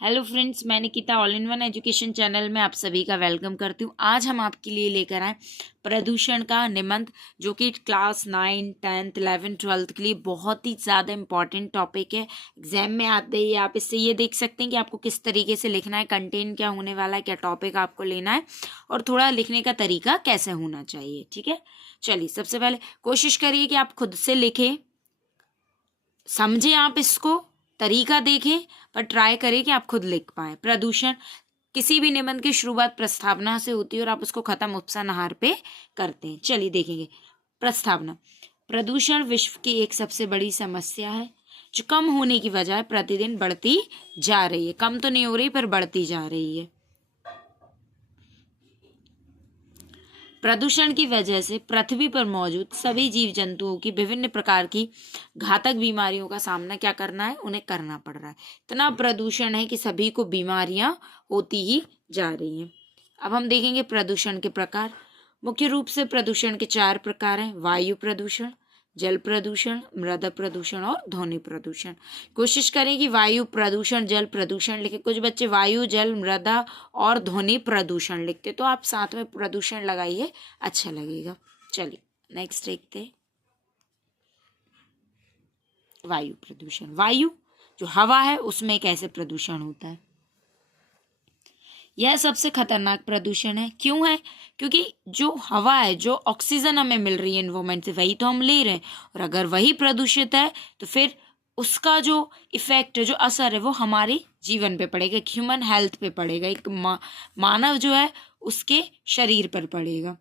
Hello friends, मैं Nikita all in one education channel में आप सभी का वेलकम करती हूँ। आज हम आपके लिए लेकर आए प्रदूषण का निबंध, जो कि क्लास 9, 10th, 11th, 12th के लिए बहुत ही ज़्यादा इंपॉर्टेंट टॉपिक है। एग्जाम में आते ही आप इससे ये देख सकते हैं कि आपको किस तरीके से लिखना है, कंटेंट क्या होने वाला है, क्या टॉपिक आपको लेना है और थोड़ा लिखने का तरीका कैसे होना चाहिए। ठीक है, चलिए सबसे पहले कोशिश करिए कि आप खुद से लिखें, समझें, आप इसको तरीका देखें, पर ट्राई करें कि आप खुद लिख पाएं। प्रदूषण, किसी भी निबंध की शुरुआत प्रस्तावना से होती है और आप उसको खत्म उपसंहार पे करते हैं। चलिए देखेंगे प्रस्तावना। प्रदूषण विश्व की एक सबसे बड़ी समस्या है जो कम होने की बजाय प्रतिदिन बढ़ती जा रही है। कम तो नहीं हो रही, पर बढ़ती जा रही है। प्रदूषण की वजह से पृथ्वी पर मौजूद सभी जीव जंतुओं की विभिन्न प्रकार की घातक बीमारियों का सामना क्या करना है, उन्हें करना पड़ रहा है। इतना प्रदूषण है कि सभी को बीमारियां होती ही जा रही हैं। अब हम देखेंगे प्रदूषण के प्रकार। मुख्य रूप से प्रदूषण के 4 प्रकार हैं: वायु प्रदूषण, जल प्रदूषण, मृदा प्रदूषण और ध्वनि प्रदूषण। कोशिश करें कि वायु प्रदूषण, जल प्रदूषण लिखे। कुछ बच्चे वायु, जल, मृदा और ध्वनि प्रदूषण लिखते, तो आप साथ में प्रदूषण लगाइए, अच्छा लगेगा। चलिए नेक्स्ट देखते हैं। वायु प्रदूषण। वायु जो हवा है उसमें कैसे प्रदूषण होता है। यह सबसे खतरनाक प्रदूषण है। क्यों है? क्योंकि जो हवा है, जो ऑक्सीजन हमें मिल रही है एनवायरमेंट से, वही तो हम ले रहे हैं, और अगर वही प्रदूषित है तो फिर उसका जो इफेक्ट है, जो असर है, वो हमारे जीवन पे पड़ेगा, एक ह्यूमन हेल्थ पे पड़ेगा, एक मानव जो है उसके शरीर पर पड़ेगा।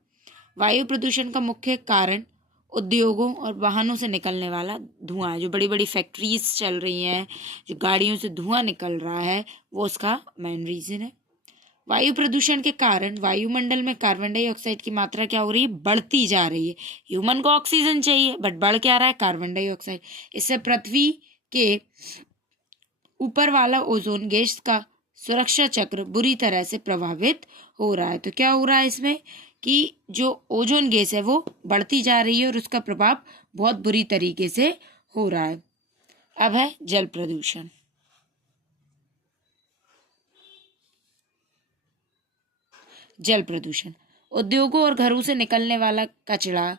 वायु प्रदूषण का मुख्य कारण उद्योगों और वाहनों से निकलने वाला धुआं है। जो बड़ी बड़ी फैक्ट्रीज चल रही हैं, जो गाड़ियों से धुआं निकल रहा है, वो उसका मेन रीजन है। वायु प्रदूषण के कारण वायुमंडल में कार्बन डाइऑक्साइड की मात्रा क्या हो रही है, बढ़ती जा रही है। ह्यूमन को ऑक्सीजन चाहिए, बट बढ़ क्या रहा है, कार्बन डाइऑक्साइड। इससे पृथ्वी के ऊपर वाला ओजोन गैस का सुरक्षा चक्र बुरी तरह से प्रभावित हो रहा है। तो क्या हो रहा है इसमें कि जो ओजोन गैस है वो बढ़ती जा रही है और उसका प्रभाव बहुत बुरी तरीके से हो रहा है। अब है जल प्रदूषण। जल प्रदूषण उद्योगों और घरों से निकलने वाला कचरा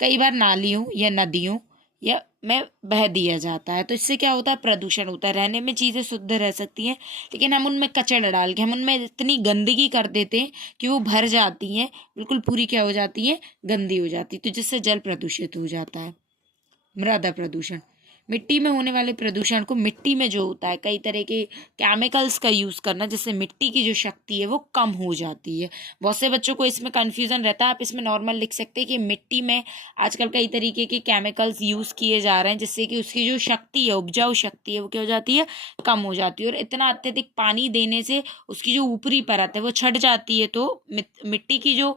कई बार नालियों या नदियों या में बह दिया जाता है। तो इससे क्या होता है, प्रदूषण होता है। रहने में चीज़ें शुद्ध रह सकती हैं, लेकिन हम उनमें कचरा डाल के, हम उनमें इतनी गंदगी कर देते हैं कि वो भर जाती हैं, बिल्कुल पूरी क्या हो जाती है, गंदी हो जाती है। तो जिससे जल प्रदूषित हो जाता है। मृदा प्रदूषण, मिट्टी में होने वाले प्रदूषण को, मिट्टी में जो होता है कई तरह के केमिकल्स का यूज़ करना, जिससे मिट्टी की जो शक्ति है वो कम हो जाती है। बहुत से बच्चों को इसमें कन्फ्यूज़न रहता है। आप इसमें नॉर्मल लिख सकते हैं कि मिट्टी में आजकल कई तरीके के केमिकल्स यूज़ किए जा रहे हैं, जिससे कि उसकी जो शक्ति है, उपजाऊ शक्ति है, वो क्या हो जाती है, कम हो जाती है। और इतना अत्यधिक पानी देने से उसकी जो ऊपरी परत है वो छट जाती है, तो मिट्टी की जो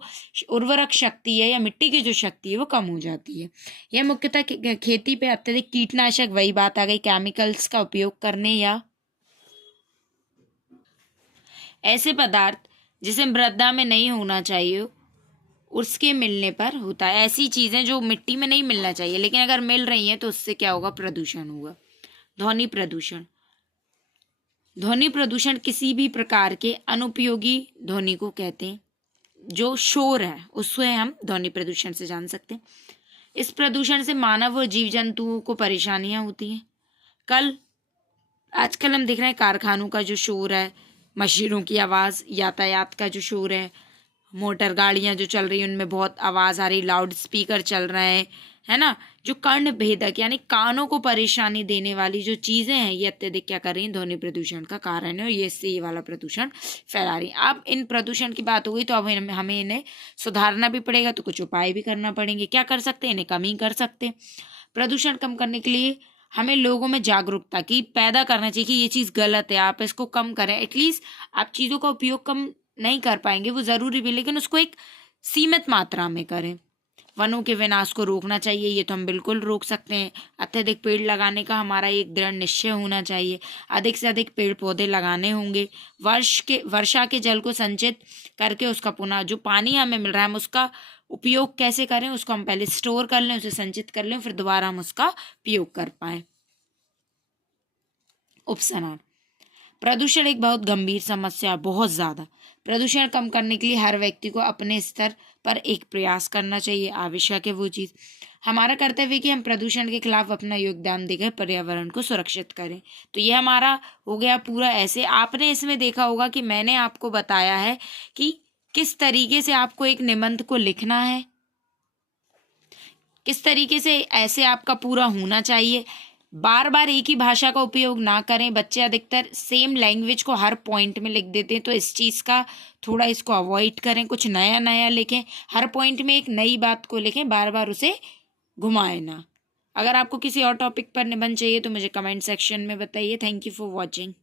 उर्वरक शक्ति है या मिट्टी की जो शक्ति है वो कम हो जाती है। यह मुख्यतः खेती पे अत्यधिक कीटनाशक, वही बात आ गई, केमिकल्स का उपयोग करने या ऐसे पदार्थ जिसे मृदा में नहीं होना चाहिए उसके मिलने पर होता है। ऐसी चीज़ें जो मिट्टी में नहीं मिलना चाहिए लेकिन अगर मिल रही हैं तो उससे क्या होगा, प्रदूषण होगा। ध्वनि प्रदूषण। ध्वनि प्रदूषण किसी भी प्रकार के अनुपयोगी ध्वनि को कहते हैं। जो शोर है उससे हम ध्वनि प्रदूषण से जान सकते हैं। इस प्रदूषण से मानव और जीव जंतुओं को परेशानियां होती हैं। आजकल हम देख रहे हैं कारखानों का जो शोर है, मशीनों की आवाज़, यातायात का जो शोर है, मोटर गाड़ियां जो चल रही हैं उनमें बहुत आवाज़ आ रही, लाउड स्पीकर चल रहे हैं, है ना। जो कर्ण भेदक यानी कानों को परेशानी देने वाली जो चीज़ें हैं, ये अत्यधिक क्या कर रही हैं, ध्वनि प्रदूषण का कारण है, और ये इससे ये वाला प्रदूषण फैला रही है। अब इन प्रदूषण की बात हो गई तो अब हमें इन्हें सुधारना भी पड़ेगा, तो कुछ उपाय भी करना पड़ेंगे। क्या कर सकते हैं, इन्हें कम ही कर सकते हैं। प्रदूषण कम करने के लिए हमें लोगों में जागरूकता की पैदा करना चाहिए कि ये चीज़ गलत है, आप इसको कम करें। एटलीस्ट आप चीज़ों का उपयोग कम नहीं कर पाएंगे, वो ज़रूरी भी, लेकिन उसको एक सीमित मात्रा में करें। वनों के विनाश को रोकना चाहिए, ये तो हम बिल्कुल रोक सकते हैं। अत्यधिक पेड़ लगाने का हमारा एक दृढ़ निश्चय होना चाहिए। अधिक से अधिक पेड़ पौधे लगाने होंगे। वर्षा के जल को संचित करके उसका पुनः, जो पानी हमें मिल रहा है हम उसका उपयोग कैसे करें, उसको हम पहले स्टोर कर लें, उसे संचित कर लें, फिर दोबारा हम उसका उपयोग कर पाएँ। उपसनान। प्रदूषण एक बहुत गंभीर समस्या है, बहुत ज़्यादा। प्रदूषण कम करने के लिए हर व्यक्ति को अपने स्तर पर एक प्रयास करना चाहिए। आवश्यक है वो चीज़। हमारा कर्तव्य है कि हम प्रदूषण के खिलाफ अपना योगदान देकर पर्यावरण को सुरक्षित करें। तो ये हमारा हो गया पूरा। ऐसे आपने इसमें देखा होगा कि मैंने आपको बताया है कि किस तरीके से आपको एक निबंध को लिखना है, किस तरीके से ऐसे आपका पूरा होना चाहिए। बार बार एक ही भाषा का उपयोग ना करें। बच्चे अधिकतर सेम लैंग्वेज को हर पॉइंट में लिख देते हैं, तो इस चीज़ का थोड़ा इसको अवॉइड करें। कुछ नया नया लिखें, हर पॉइंट में एक नई बात को लिखें, बार बार उसे घुमाए ना। अगर आपको किसी और टॉपिक पर निबंध चाहिए तो मुझे कमेंट सेक्शन में बताइए। Thank you for watching.